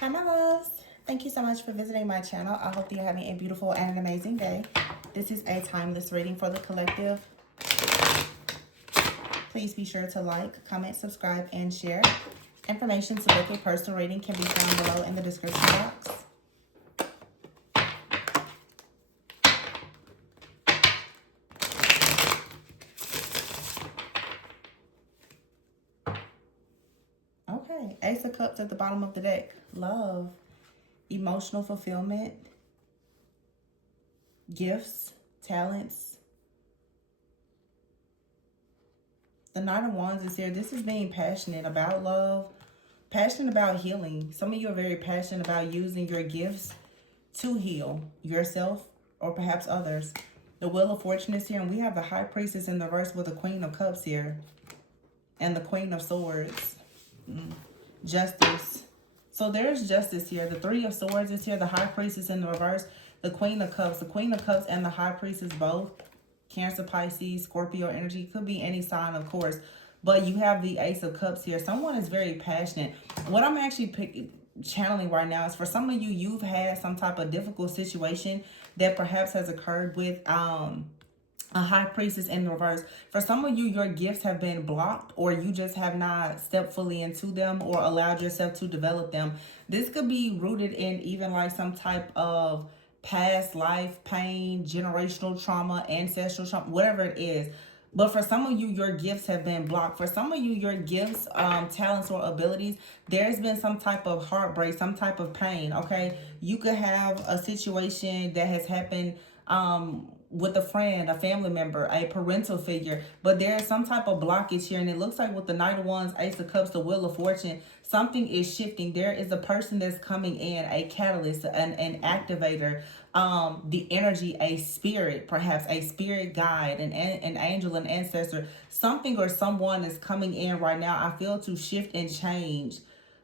Hi, my loves. Thank you so much for visiting my channel. I hope that you're having a beautiful and an amazing day. This is a timeless reading for the collective. Please be sure to like, comment, subscribe, and share. Information to book a personal reading can be found below in the description box. Okay, Ace of Cups at the bottom of the deck. Love, emotional fulfillment, gifts, talents. The Knight of Wands is here. This is being passionate about love, passionate about healing. Some of you are very passionate about using your gifts to heal yourself or perhaps others. The Wheel of Fortune is here, and we have the High Priestess in the reverse with the Queen of Cups here. And the Queen of Swords. Justice. So there's justice here. The Three of Swords is here. The High Priestess in the reverse. The Queen of Cups. The Queen of Cups and the High Priestess both. Cancer, Pisces, Scorpio energy. Could be any sign, of course. But you have the Ace of Cups here. Someone is very passionate. What I'm actually channeling right now is for some of you, you've had some type of difficult situation that perhaps has occurred with a High Priestess in the reverse. For some of you, your gifts have been blocked, or you just have not stepped fully into them or allowed yourself to develop them. This could be rooted in even like some type of past life pain, generational trauma, ancestral trauma, whatever it is. But for some of you, your gifts have been blocked. For some of you, your gifts, talents, or abilities, there's been some type of heartbreak, some type of pain, okay? You could have a situation that has happened with a friend, a family member, a parental figure, but there is some type of blockage here, and it looks like with the Knight of Wands, Ace of Cups, the Wheel of Fortune, something is shifting. There is a person that's coming in, a catalyst, an activator, the energy, a spirit, perhaps a spirit guide, an angel, an ancestor, something or someone is coming in right now. I feel to shift and change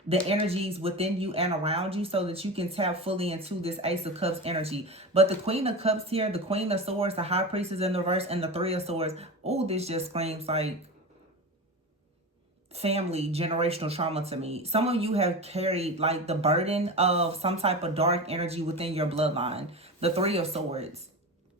the energies within you and around you so that you can tap fully into this Ace of Cups energy. But the Queen of Cups here, the Queen of Swords, the High Priestess in the reverse, and the Three of Swords. Oh, this just screams like family, generational trauma to me. Some of you have carried like the burden of some type of dark energy within your bloodline. The Three of Swords.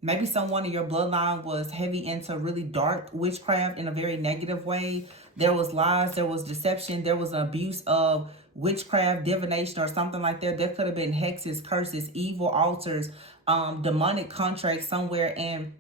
Maybe someone in your bloodline was heavy into really dark witchcraft in a very negative way. There was lies, there was deception, there was an abuse of witchcraft, divination, or something like that. There could have been hexes, curses, evil altars, demonic contracts somewhere. And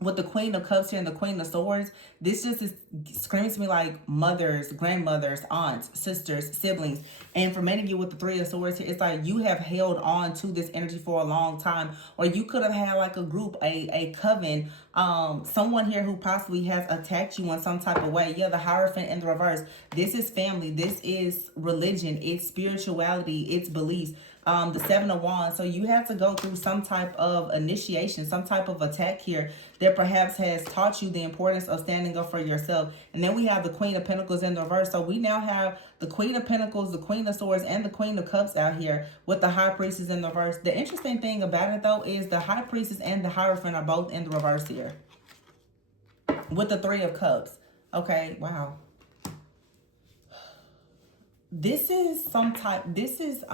with the Queen of Cups here and the Queen of Swords, this just screams to me like mothers, grandmothers, aunts, sisters, siblings. And for many of you with the Three of Swords here, it's like you have held on to this energy for a long time. Or you could have had like a group, a coven, someone here who possibly has attacked you in some type of way. Yeah, the Hierophant in the reverse. This is family. This is religion. It's spirituality. It's beliefs. The Seven of Wands. So you have to go through some type of initiation, some type of attack here that perhaps has taught you the importance of standing up for yourself. And then we have the Queen of Pentacles in the reverse. So we now have the Queen of Pentacles, the Queen of Swords, and the Queen of Cups out here with the High Priestess in the reverse. The interesting thing about it, though, is the High Priestess and the Hierophant are both in the reverse here with the Three of Cups. Okay, wow. This is some type, this is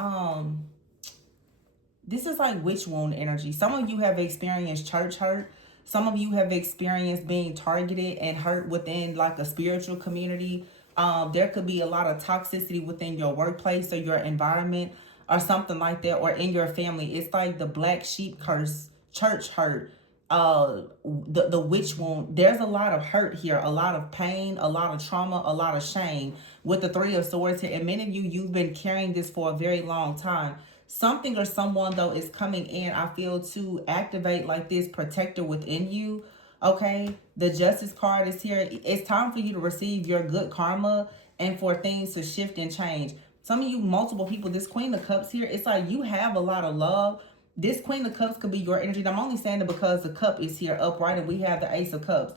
like witch wound energy. Some of you have experienced church hurt. Some of you have experienced being targeted and hurt within like a spiritual community. There could be a lot of toxicity within your workplace or your environment or something like that, or in your family. It's like the black sheep curse, church hurt, the witch wound. There's a lot of hurt here, a lot of pain, a lot of trauma, a lot of shame with the Three of Swords here. And many of you, you've been carrying this for a very long time. Something or someone, though, is coming in, I feel, to activate like this protector within you. Okay, the Justice card is here. It's time for you to receive your good karma and for things to shift and change. Some of you, multiple people, this Queen of Cups here, it's like you have a lot of love. This Queen of Cups could be your energy. And I'm only saying it because the cup is here upright and we have the Ace of Cups.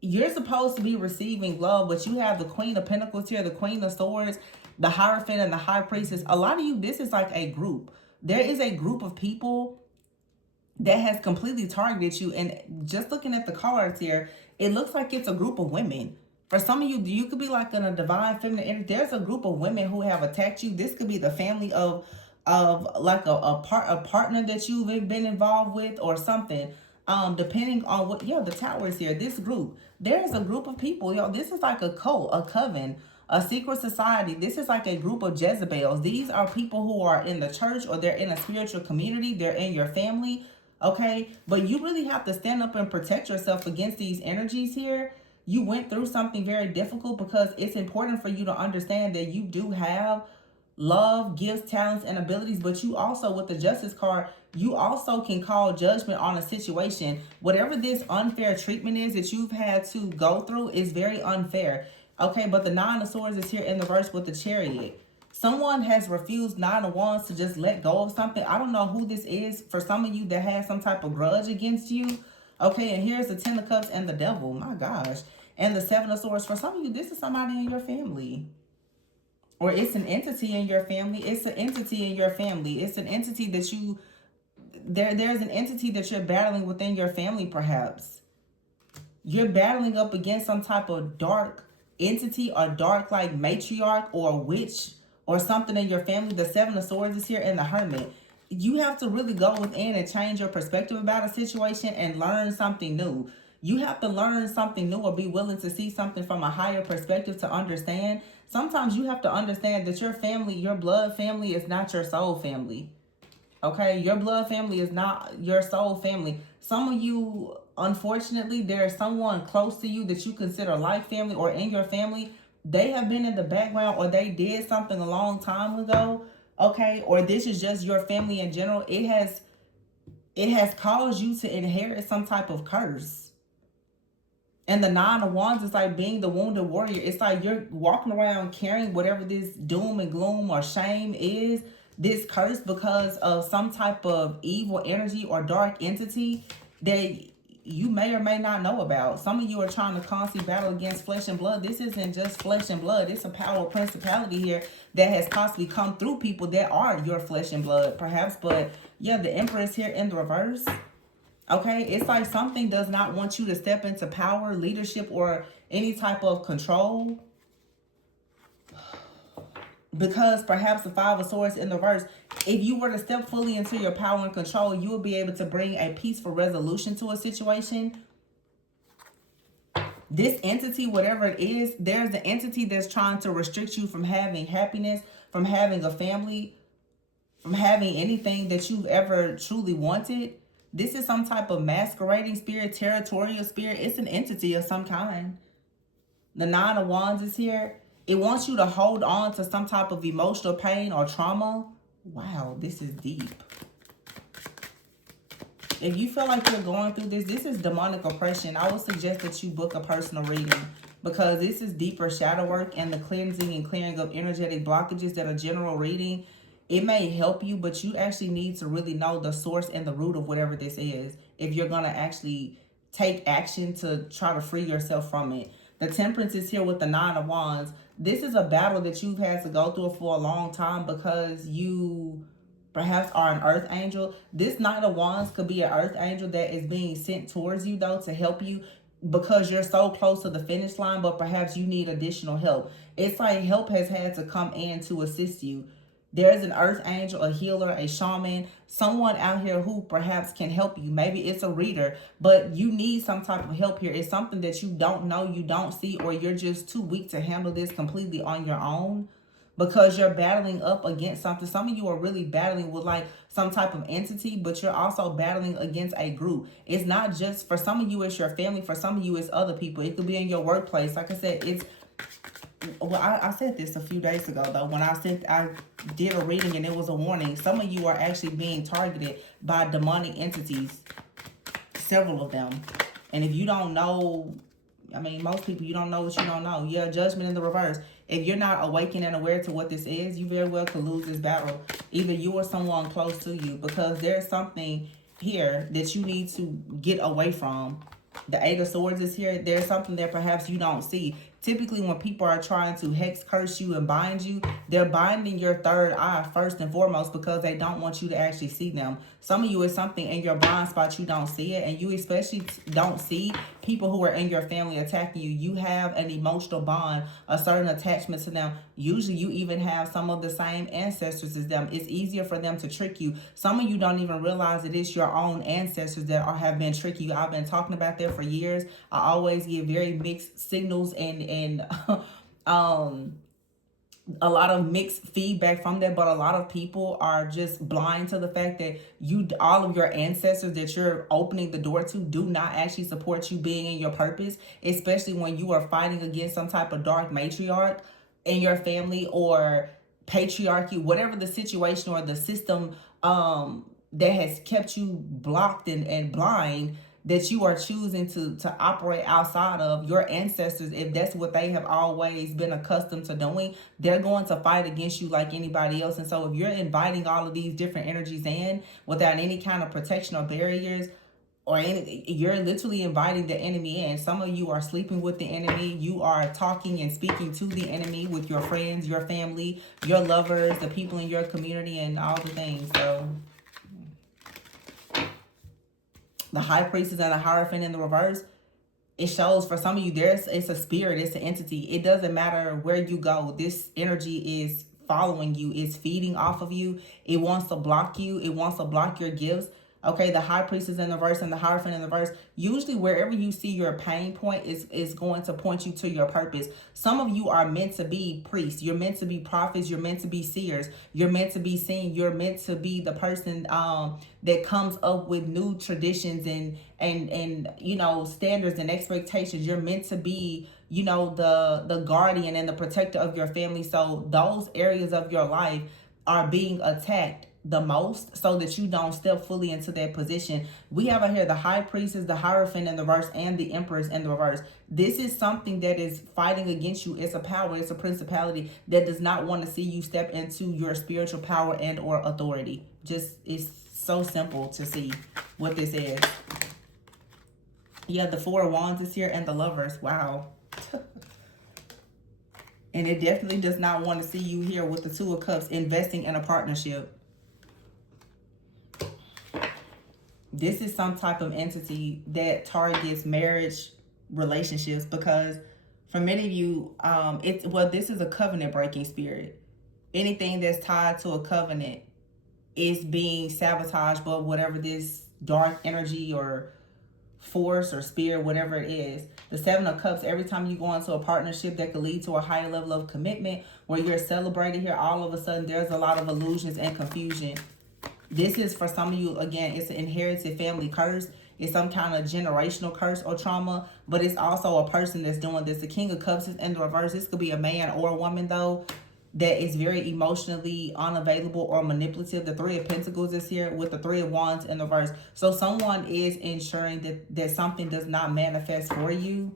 You're supposed to be receiving love, but you have the Queen of Pentacles here, the Queen of Swords, the Hierophant, and the High Priestess. A lot of you, this is like a group. There is a group of people that has completely targeted you. And just looking at the cards here, it looks like it's a group of women. For some of you, you could be like in a divine feminine energy. There's a group of women who have attacked you. This could be the family of like a partner that you've been involved with or something. Depending on what, the tower is here. This group, there's a group of people, this is like a cult, a coven, a secret society. This is like a group of Jezebels. These are people who are in the church or they're in a spiritual community. They're in your family, okay? But you really have to stand up and protect yourself against these energies here. You went through something very difficult, because it's important for you to understand that you do have love, gifts, talents, and abilities, but you also, with the Justice card, you also can call judgment on a situation. Whatever this unfair treatment is that you've had to go through is very unfair. Okay, but the Nine of Swords is here in the verse with the Chariot. Someone has refused, Nine of Wands, to just let go of something. I don't know who this is. For some of you that has some type of grudge against you. Okay, and here's the Ten of Cups and the Devil. My gosh. And the Seven of Swords. For some of you, this is somebody in your family. Or it's an entity in your family. It's an entity in your family. It's an entity that you... There's an entity that you're battling within your family, perhaps. You're battling up against some type of dark entity or dark like matriarch or witch or something in your family. The Seven of Swords is here and the Hermit. You have to really go within and change your perspective about a situation and learn something new. You have to learn something new or be willing to see something from a higher perspective to understand. Sometimes you have to understand that your family, your blood family, is not your soul family. Okay? Your blood family is not your soul family. Some of you, unfortunately, there's someone close to you that you consider like family or in your family. They have been in the background, or they did something a long time ago. Okay? Or this is just your family in general. It has caused you to inherit some type of curse. And the Nine of Wands is like being the wounded warrior. It's like you're walking around carrying whatever this doom and gloom or shame is, this curse, because of some type of evil energy or dark entity that you may or may not know about. Some of you are trying to constantly battle against flesh and blood. This isn't just flesh and blood. It's a power principality here that has possibly come through people that are your flesh and blood, perhaps. But yeah, the Empress here in the reverse. Okay, it's like something does not want you to step into power, leadership, or any type of control. Because perhaps the Five of Swords in the reverse, if you were to step fully into your power and control, you will be able to bring a peaceful resolution to a situation. This entity, whatever it is, there's an entity that's trying to restrict you from having happiness, from having a family, from having anything that you've ever truly wanted. This is some type of masquerading spirit, territorial spirit. It's an entity of some kind. The Nine of Wands is here. It wants you to hold on to some type of emotional pain or trauma. Wow, this is deep. If you feel like you're going through this is demonic oppression. I would suggest that you book a personal reading, because this is deeper shadow work and the cleansing and clearing of energetic blockages that a general reading. It may help you, but you actually need to really know the source and the root of whatever this is if you're going to actually take action to try to free yourself from it. The Temperance is here with the Nine of Wands. This is a battle that you've had to go through for a long time because you perhaps are an earth angel. This Nine of Wands could be an earth angel that is being sent towards you, though, to help you because you're so close to the finish line, but perhaps you need additional help. It's like help has had to come in to assist you. There's an earth angel, a healer, a shaman, someone out here who perhaps can help you. Maybe it's a reader, but you need some type of help here. It's something that you don't know, you don't see, or you're just too weak to handle this completely on your own because you're battling up against something. Some of you are really battling with like some type of entity, but you're also battling against a group. It's not just, for some of you, it's your family. For some of you, it's other people. It could be in your workplace. Like I said, well, I said this a few days ago, though, when I did a reading and it was a warning. Some of you are actually being targeted by demonic entities, several of them. And if you don't know, I mean, most people, you don't know what you don't know. Yeah, Judgment in the reverse. If you're not awakened and aware to what this is, you very well could lose this battle. Either you or someone close to you, because there's something here that you need to get away from. The Eight of Swords is here. There's something that perhaps you don't see. Typically, when people are trying to hex, curse you, and bind you, they're binding your third eye first and foremost because they don't want you to actually see them. Some of you, is something in your blind spot, you don't see it, and you especially don't see people who are in your family attacking you, you have an emotional bond, a certain attachment to them. Usually you even have some of the same ancestors as them. It's easier for them to trick you. Some of you don't even realize it is your own ancestors that have been tricking you. I've been talking about that for years. I always give very mixed signals and a lot of mixed feedback from that, but a lot of people are just blind to the fact that all of your ancestors that you're opening the door to do not actually support you being in your purpose, especially when you are fighting against some type of dark matriarch in your family or patriarchy, whatever the situation or the system that has kept you blocked and blind, that you are choosing to operate outside of. Your ancestors, if that's what they have always been accustomed to doing, they're going to fight against you like anybody else. And so if you're inviting all of these different energies in without any kind of protection or barriers, or you're literally inviting the enemy in. Some of you are sleeping with the enemy. You are talking and speaking to the enemy with your friends, your family, your lovers, the people in your community, and all the things. So the high priestess and the hierophant in the reverse, it shows for some of you it's a spirit, it's an entity. It doesn't matter where you go. This energy is following you, it's feeding off of you. It wants to block you. It wants to block your gifts. Okay, the high priestess in the verse and the hierophant in the verse, usually wherever you see your pain point is going to point you to your purpose. Some of you are meant to be priests. You're meant to be prophets. You're meant to be seers. You're meant to be seen. You're meant to be the person that comes up with new traditions and you know, standards and expectations. You're meant to be, you know, the guardian and the protector of your family. So those areas of your life are being attacked the most so that you don't step fully into that position. We have out here the high priestess, the hierophant in the reverse, and the empress in the reverse. This is something that is fighting against you. It's a power, it's a principality that does not want to see you step into your spiritual power and or authority. Just, it's so simple to see what this is. Yeah, the Four of Wands is here and the Lovers. Wow. And it definitely does not want to see you here with the Two of Cups investing in a partnership. This is some type of entity that targets marriage relationships, because for many of you, this is a covenant breaking spirit. Anything that's tied to a covenant is being sabotaged by whatever this dark energy or force or spirit, whatever it is. The Seven of Cups, every time you go into a partnership that could lead to a higher level of commitment where you're celebrated here, all of a sudden there's a lot of illusions and confusion. This is for some of you, again, it's an inherited family curse. It's some kind of generational curse or trauma, but it's also a person that's doing this. The King of Cups is in the reverse. This could be a man or a woman, though, that is very emotionally unavailable or manipulative. The Three of Pentacles is here with the Three of Wands in the reverse. So someone is ensuring that something does not manifest for you.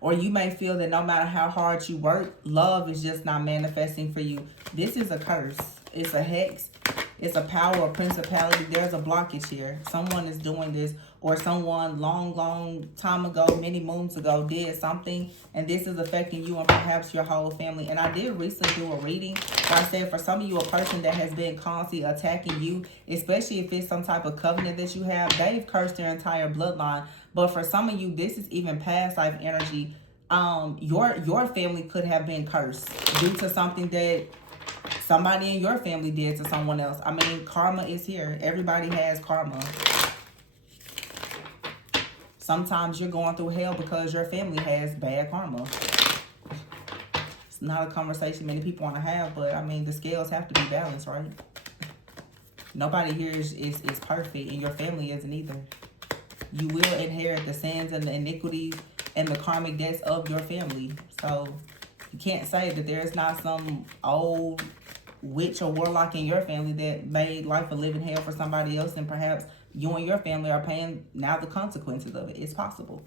Or you may feel that no matter how hard you work, love is just not manifesting for you. This is a curse. It's a hex. It's a power or principality. There's a blockage here. Someone is doing this, or someone long time ago, many moons ago, did something, and this is affecting you and perhaps your whole family. And I did recently do a reading where I said for some of you, a person that has been constantly attacking you, especially if it's some type of covenant that you have, they've cursed their entire bloodline. But for some of you, this is even past life energy. Your family could have been cursed due to something that somebody in your family did to someone else. I mean, karma is here. Everybody has karma. Sometimes you're going through hell because your family has bad karma. It's not a conversation many people want to have, but I mean, the scales have to be balanced, right? Nobody here is perfect, and your family isn't either. You will inherit the sins and the iniquities and the karmic debts of your family. So you can't say that there's not some old witch or warlock in your family that made life a living hell for somebody else, and perhaps you and your family are paying now the consequences of it. It's possible.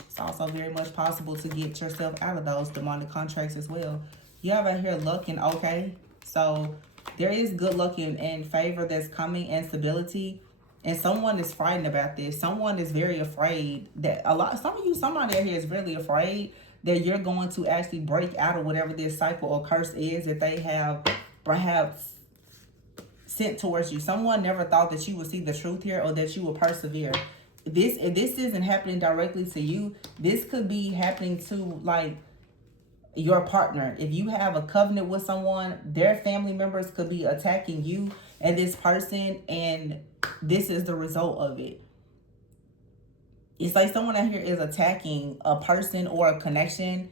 It's also very much possible to get yourself out of those demonic contracts as well. You have out here luck and okay. So there is good luck and favor that's coming, and stability. And someone is frightened about this. Someone is very afraid that somebody out here is really afraid that you're going to actually break out of whatever this cycle or curse is that they have perhaps sent towards you. Someone never thought that you would see the truth here or that you will persevere. If this isn't happening directly to you, this could be happening to like your partner. If you have a covenant with someone, their family members could be attacking you and this person, and this is the result of it. It's like someone out here is attacking a person or a connection,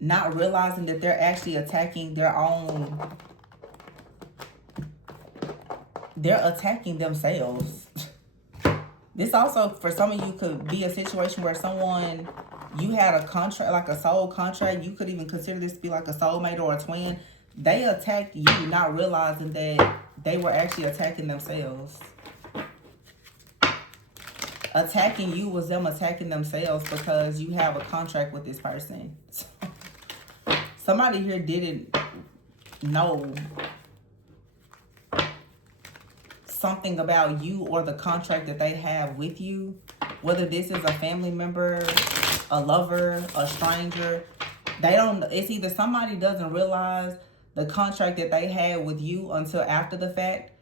not realizing that they're actually attacking their own. They're attacking themselves. This also, for some of you, could be a situation where someone, you had a contract, like a soul contract. You could even consider this to be like a soulmate or a twin. They attacked you, not realizing that they were actually attacking themselves. Attacking you was them attacking themselves because you have a contract with this person. Somebody here didn't know something about you or the contract that they have with you, whether this is a family member, a lover, a stranger. They don't, it's either somebody doesn't realize the contract that they had with you until after the fact,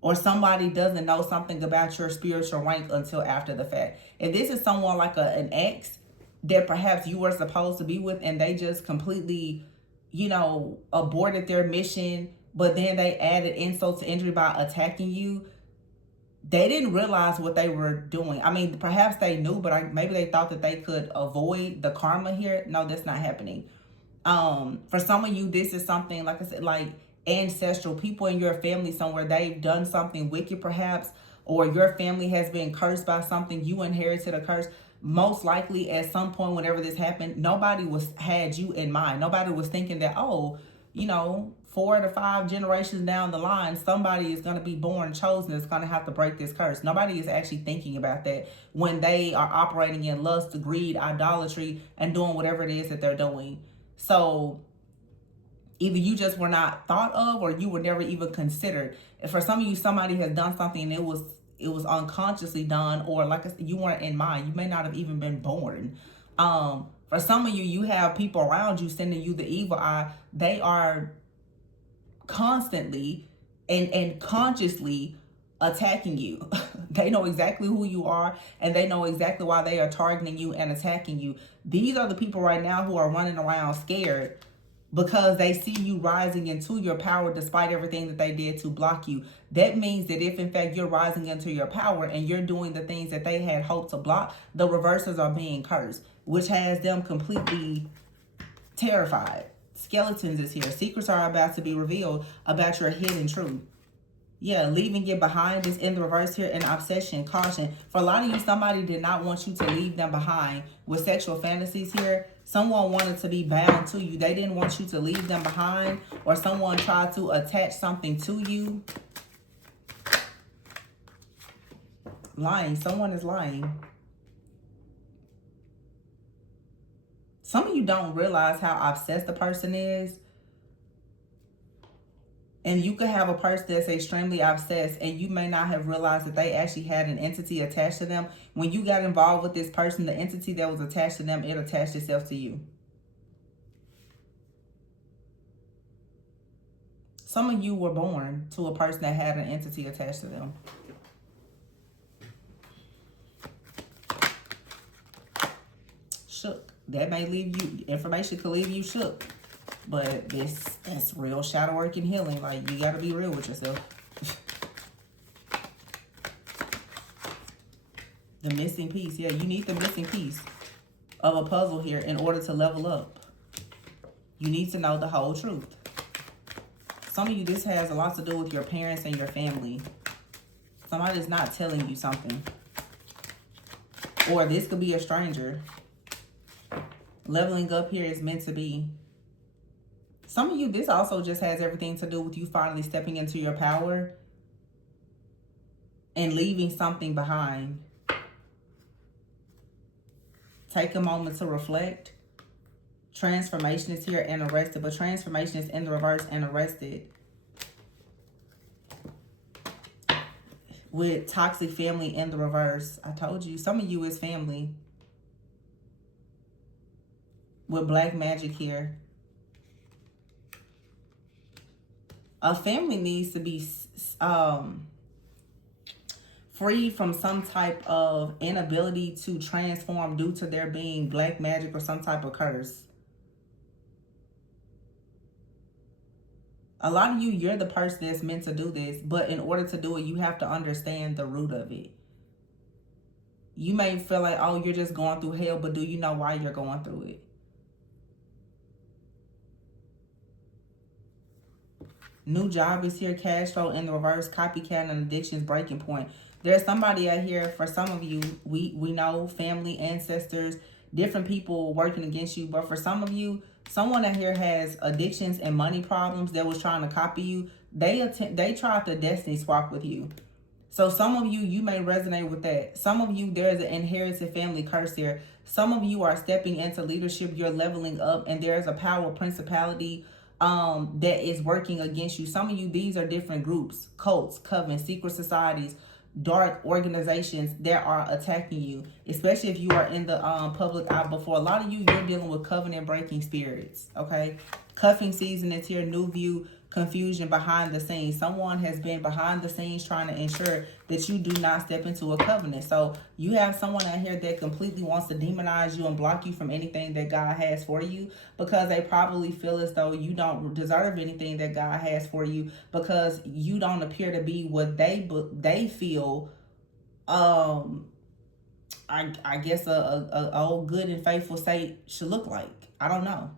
or somebody doesn't know something about your spiritual rank until after the fact. If this is someone like an ex that perhaps you were supposed to be with and they just completely, you know, aborted their mission, but then they added insult to injury by attacking you, they didn't realize what they were doing. I mean, perhaps they knew, but maybe they thought that they could avoid the karma here. No, that's not happening. For some of you, this is something, like I said, like ancestral people in your family somewhere. They've done something wicked perhaps, or your family has been cursed by something. You inherited a curse. Most likely at some point whenever this happened, nobody had you in mind. Nobody was thinking that, oh, you know, 4 to 5 generations down the line, somebody is going to be born chosen that's going to have to break this curse. Nobody is actually thinking about that when they are operating in lust, greed, idolatry, and doing whatever it is that they're doing. So either you just were not thought of, or you were never even considered. And for some of you, somebody has done something and it was unconsciously done, or like I said, you weren't in mind. You may not have even been born. For some of you, you have people around you sending you the evil eye. They are constantly and consciously attacking you. They know exactly who you are, and they know exactly why they are targeting you and attacking you. These are the people right now who are running around scared because they see you rising into your power despite everything that they did to block you. That means that if in fact you're rising into your power and you're doing the things that they had hoped to block, the reversers are being cursed, which has them completely terrified. Skeletons is here. Secrets are about to be revealed about your hidden truth. Yeah, leaving it behind is in the reverse here. And obsession, caution. For a lot of you, somebody did not want you to leave them behind with sexual fantasies here. Someone wanted to be bound to you. They didn't want you to leave them behind, or someone tried to attach something to you. Lying. Someone is lying. Some of you don't realize how obsessed the person is. And you could have a person that's extremely obsessed, and you may not have realized that they actually had an entity attached to them. When you got involved with this person, the entity that was attached to them, it attached itself to you. Some of you were born to a person that had an entity attached to them. Shook. That may leave you, information could leave you shook. But that's real shadow work and healing. Like, you got to be real with yourself. The missing piece. Yeah, you need the missing piece of a puzzle here in order to level up. You need to know the whole truth. Some of you, this has a lot to do with your parents and your family. Somebody's not telling you something. Or this could be a stranger. Leveling up here is meant to be. Some of you, this also just has everything to do with you finally stepping into your power and leaving something behind. Take a moment to reflect. Transformation is here and arrested, but transformation is in the reverse and arrested. With toxic family in the reverse. I told you, some of you is family. With black magic here. A family needs to be free from some type of inability to transform due to there being black magic or some type of curse. A lot of you, you're the person that's meant to do this, but in order to do it, you have to understand the root of it. You may feel like, oh, you're just going through hell, but do you know why you're going through it? New job is here, cash flow in the reverse, copycat and addictions, breaking point. There's somebody out here, for some of you, we know family, ancestors, different people working against you. But for some of you, someone out here has addictions and money problems that was trying to copy you. They tried to destiny swap with you. So some of you, you may resonate with that. Some of you, there's an inherited family curse here. Some of you are stepping into leadership. You're leveling up, and there's a power principality that is working against you. Some of you, these are different groups, cults, covens, secret societies, dark organizations that are attacking you, especially if you are in the public eye. But for a lot of you, you're dealing with covenant breaking spirits. Okay, cuffing season is here. New view, confusion behind the scenes. Someone has been behind the scenes trying to ensure that you do not step into a covenant. So you have someone out here that completely wants to demonize you and block you from anything that God has for you, because they probably feel as though you don't deserve anything that God has for you, because you don't appear to be what they feel I guess a old good and faithful saint should look like. I don't know.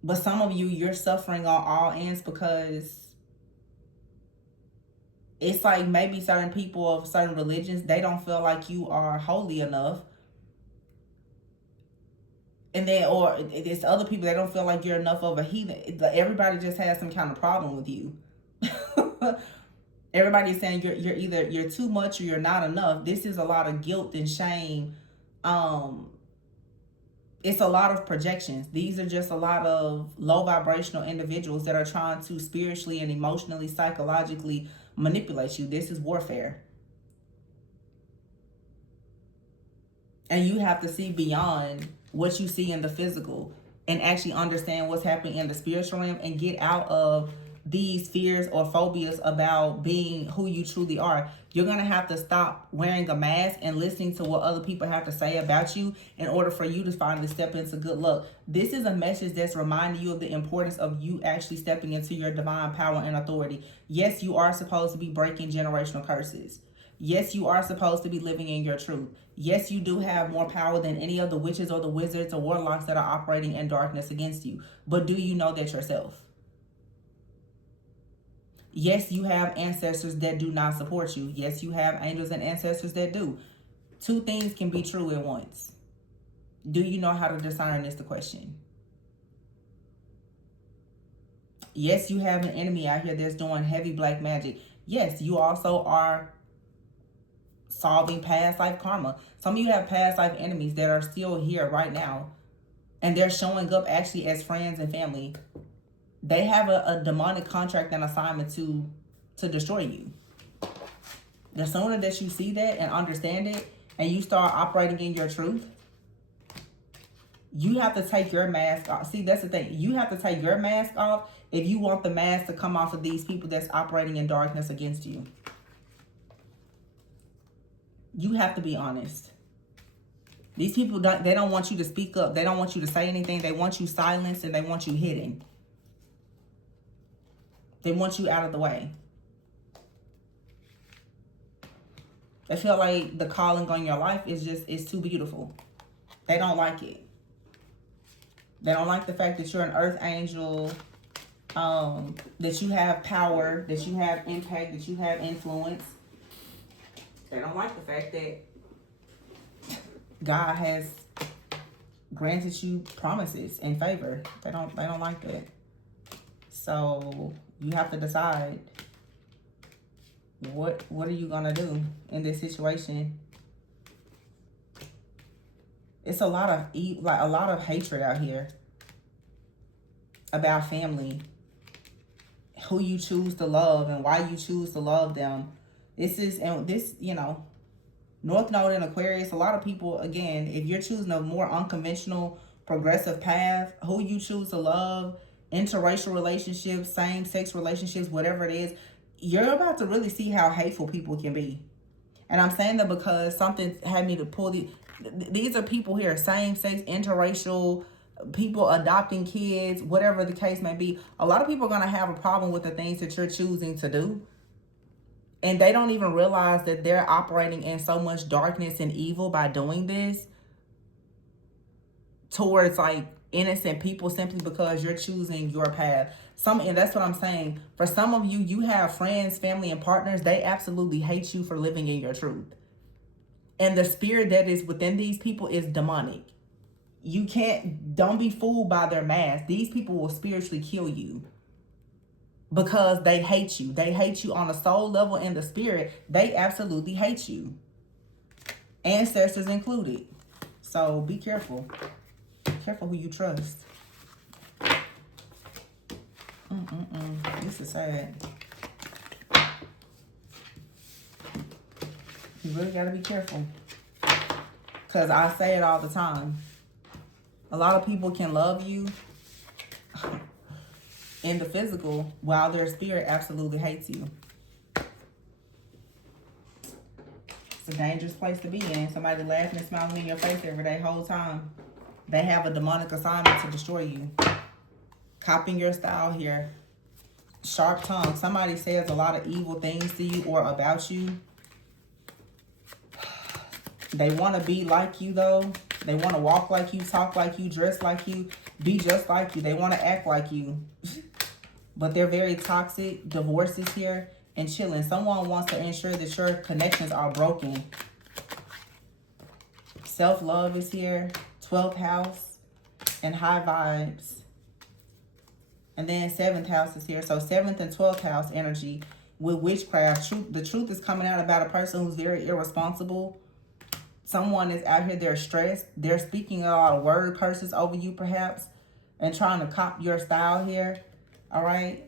But some of you, you're suffering on all ends because it's like maybe certain people of certain religions, they don't feel like you are holy enough. And then, or it's other people, they don't feel like you're enough of a heathen. Everybody just has some kind of problem with you. Everybody's saying you're too much or you're not enough. This is a lot of guilt and shame. It's a lot of projections. These are just a lot of low vibrational individuals that are trying to spiritually and emotionally, psychologically manipulate you. This is warfare. And you have to see beyond what you see in the physical and actually understand what's happening in the spiritual realm and get out of these fears or phobias about being who you truly are. You're going to have to stop wearing a mask and listening to what other people have to say about you in order for you to finally step into good luck. This is a message that's reminding you of the importance of you actually stepping into your divine power and authority. Yes, you are supposed to be breaking generational curses. Yes, you are supposed to be living in your truth. Yes, you do have more power than any of the witches or the wizards or warlocks that are operating in darkness against you. But do you know that yourself? Yes, you have ancestors that do not support you. Yes, you have angels and ancestors that do. Two things can be true at once. Do you know how to discern is the question. Yes, you have an enemy out here that's doing heavy black magic. Yes, you also are solving past life karma. Some of you have past life enemies that are still here right now, and they're showing up actually as friends and family. They have a demonic contract and assignment to destroy you. The sooner that you see that and understand it and you start operating in your truth, you have to take your mask off. See, that's the thing. You have to take your mask off if you want the mask to come off of these people that's operating in darkness against you. You have to be honest. These people, they don't want you to speak up. They don't want you to say anything. They want you silenced and they want you hidden. They want you out of the way. They feel like the calling on your life is too beautiful. They don't like it. They don't like the fact that you're an earth angel, that you have power, that you have impact, that you have influence. They don't like the fact that God has granted you promises and favor. They don't like that. So you have to decide what are you gonna do in this situation. It's a lot of hatred out here about family, who you choose to love and why you choose to love them. North Node in Aquarius, a lot of people, again, if you're choosing a more unconventional, progressive path, who you choose to love interracial relationships, same-sex relationships, whatever it is, you're about to really see how hateful people can be. And I'm saying that because something had me to pull these are people here, same-sex, interracial, people adopting kids, whatever the case may be. A lot of people are going to have a problem with the things that you're choosing to do. And they don't even realize that they're operating in so much darkness and evil by doing this towards like innocent people simply because you're choosing your path. And that's what I'm saying. For some of you, you have friends, family, and partners. They absolutely hate you for living in your truth. And the spirit that is within these people is demonic. Don't be fooled by their mask. These people will spiritually kill you because they hate you. They hate you on a soul level and the spirit. They absolutely hate you. Ancestors included. So be careful. Be careful who you trust. This is sad. You really got to be careful. Because I say it all the time. A lot of people can love you in the physical while their spirit absolutely hates you. It's a dangerous place to be in. Somebody laughing and smiling in your face every day, whole time. They have a demonic assignment to destroy you. Copying your style here. Sharp tongue. Somebody says a lot of evil things to you or about you. They want to be like you, though. They want to walk like you, talk like you, dress like you, be just like you. They want to act like you. But they're very toxic. Divorce is here and chilling. Someone wants to ensure that your connections are broken. Self-love is here. 12th house and high vibes. And then 7th house is here. So 7th and 12th house energy with witchcraft. The truth is coming out about a person who's very irresponsible. Someone is out here, they're stressed. They're speaking a lot of word curses over you perhaps and trying to copy your style here. All right.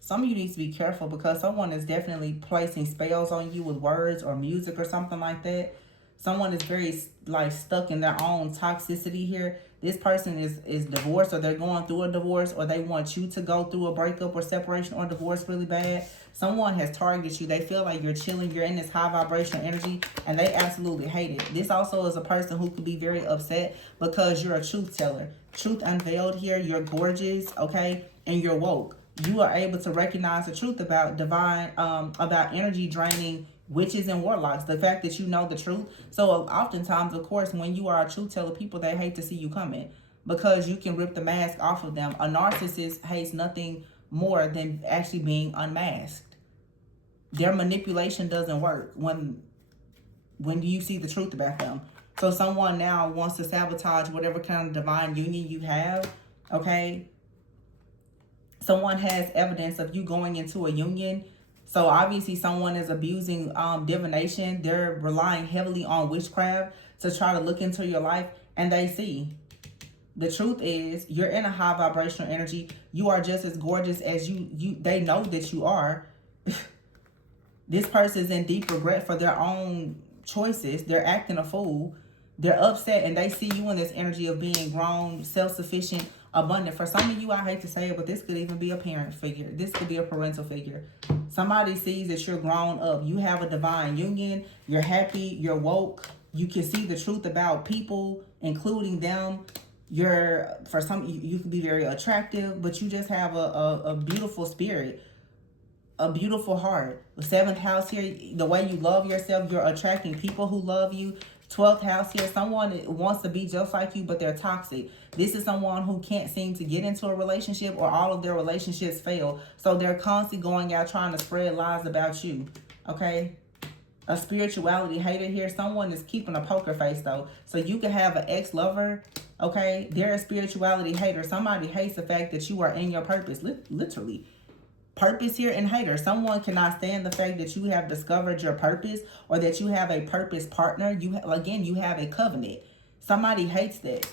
Some of you need to be careful because someone is definitely placing spells on you with words or music or something like that. Someone is very like stuck in their own toxicity here. This person is divorced, or they're going through a divorce, or they want you to go through a breakup or separation or divorce really bad. Someone has targeted you. They feel like you're chilling. You're in this high vibrational energy, and they absolutely hate it. This also is a person who could be very upset because you're a truth teller. Truth unveiled here. You're gorgeous, okay, and you're woke. You are able to recognize the truth about about energy draining witches and warlocks. The fact that you know the truth. So oftentimes, of course, when you are a truth teller, people, they hate to see you coming because you can rip the mask off of them. A narcissist hates nothing more than actually being unmasked. Their manipulation doesn't work when you see the truth about them. So someone now wants to sabotage whatever kind of divine union you have, okay? Someone has evidence of you going into a union. So obviously someone is abusing divination. They're relying heavily on witchcraft to try to look into your life, and they see. The truth is, you're in a high vibrational energy. You are just as gorgeous as they know that you are. This person is in deep regret for their own choices. They're acting a fool. They're upset, and they see you in this energy of being grown, self-sufficient, abundant. For some of you, I hate to say it, but this could even be a parent figure. This could be a parental figure. Somebody sees that you're grown up. You have a divine union. You're happy. You're woke. You can see the truth about people, including them. For some, you can be very attractive, but you just have a beautiful spirit, a beautiful heart. The 7th house here, the way you love yourself, you're attracting people who love you. 12th house here, someone wants to be just like you, but they're toxic. This is someone who can't seem to get into a relationship, or all of their relationships fail. So they're constantly going out trying to spread lies about you, okay? A spirituality hater here. Someone is keeping a poker face, though. So you can have an ex-lover, okay? They're a spirituality hater. Somebody hates the fact that you are in your purpose, literally. Purpose here and hater. Someone cannot stand the fact that you have discovered your purpose, or that you have a purpose partner. You have a covenant. Somebody hates that.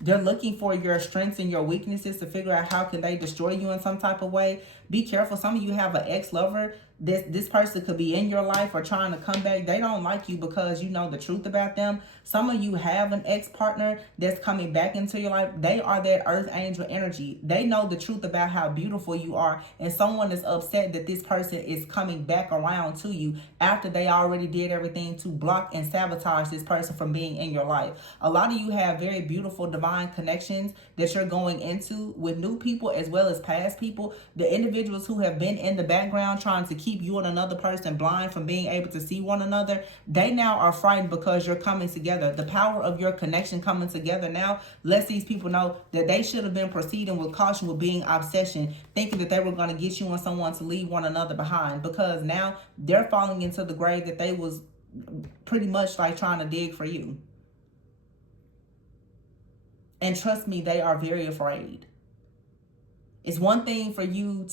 They're looking for your strengths and your weaknesses to figure out how can they destroy you in some type of way. Be careful. Some of you have an ex-lover This person could be in your life or trying to come back. They don't like you because you know the truth about them. Some of you have an ex-partner that's coming back into your life. They are that earth angel energy. They know the truth about how beautiful you are, and someone is upset that this person is coming back around to you after they already did everything to block and sabotage this person from being in your life. A lot of you have very beautiful divine connections that you're going into with new people as well as past people. The individuals who have been in the background trying to keep you and another person blind from being able to see one another, they now are frightened because you're coming together. The power of your connection coming together now lets these people know that they should have been proceeding with caution, with being obsession, thinking that they were going to get you and someone to leave one another behind, because now they're falling into the grave that they was pretty much like trying to dig for you. And trust me, they are very afraid. It's one thing for you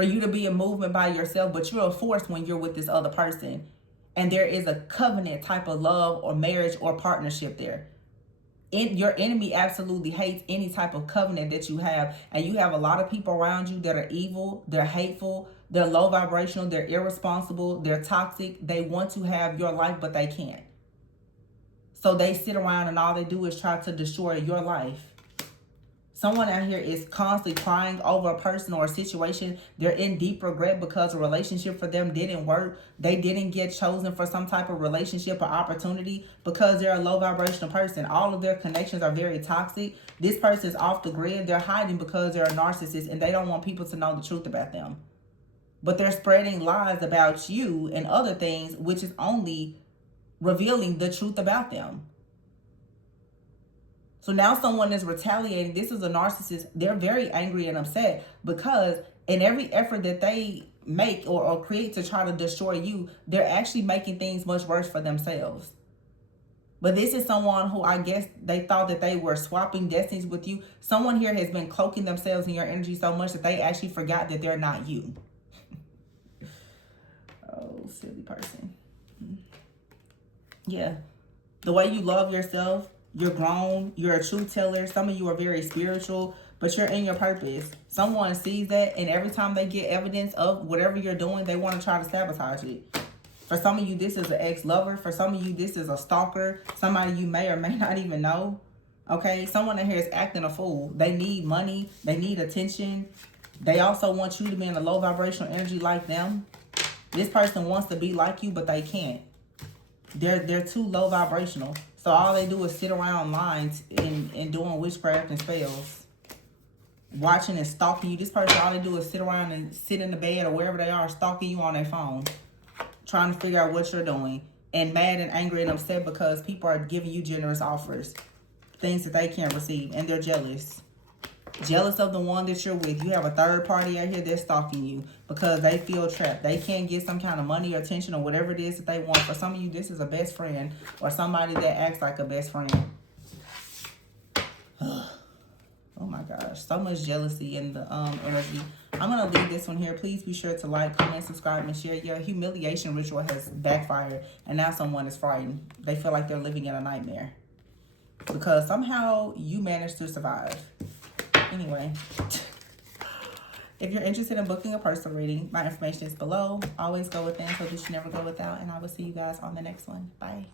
to be a movement by yourself, but you're a force when you're with this other person. And there is a covenant type of love or marriage or partnership there. Your enemy absolutely hates any type of covenant that you have. And you have a lot of people around you that are evil, they're hateful, they're low vibrational, they're irresponsible, they're toxic. They want to have your life, but they can't. So they sit around and all they do is try to destroy your life. Someone out here is constantly crying over a person or a situation. They're in deep regret because a relationship for them didn't work. They didn't get chosen for some type of relationship or opportunity because they're a low vibrational person. All of their connections are very toxic. This person is off the grid. They're hiding because they're a narcissist and they don't want people to know the truth about them. But they're spreading lies about you and other things, which is only revealing the truth about them. So now someone is retaliating. This is a narcissist. They're very angry and upset because in every effort that they make or create to try to destroy you, they're actually making things much worse for themselves. But this is someone who I guess they thought that they were swapping destinies with you. Someone here has been cloaking themselves in your energy so much that they actually forgot that they're not you. Oh, silly person. Yeah. The way you love yourself, you're grown, you're a truth teller. Some of you are very spiritual, but you're in your purpose. Someone sees that, and every time they get evidence of whatever you're doing, they want to try to sabotage it. For some of you, this is an ex-lover. For some of you, this is a stalker. Somebody you may or may not even know. Okay? Someone in here is acting a fool. They need money. They need attention. They also want you to be in a low vibrational energy like them. This person wants to be like you, but they can't. They're too low vibrational. So all they do is sit around lying and doing witchcraft and spells. Watching and stalking you. This person, all they do is sit around and sit in the bed or wherever they are, stalking you on their phone. Trying to figure out what you're doing. And mad and angry and upset because people are giving you generous offers. Things that they can't receive. And they're jealous. Jealous of the one that you're with. You have a third party out here that's stalking you because they feel trapped. They can't get some kind of money or attention or whatever it is that they want. For some of you, this is a best friend or somebody that acts like a best friend. Oh my gosh, so much jealousy in the energy. I'm gonna leave this one here. Please be sure to like, comment, subscribe, and share. Your humiliation ritual has backfired, and now someone is frightened. They feel like they're living in a nightmare because somehow you managed to survive. Anyway, if you're interested in booking a personal reading, my information is below. Always go within so that you never go without. And I will see you guys on the next one. Bye.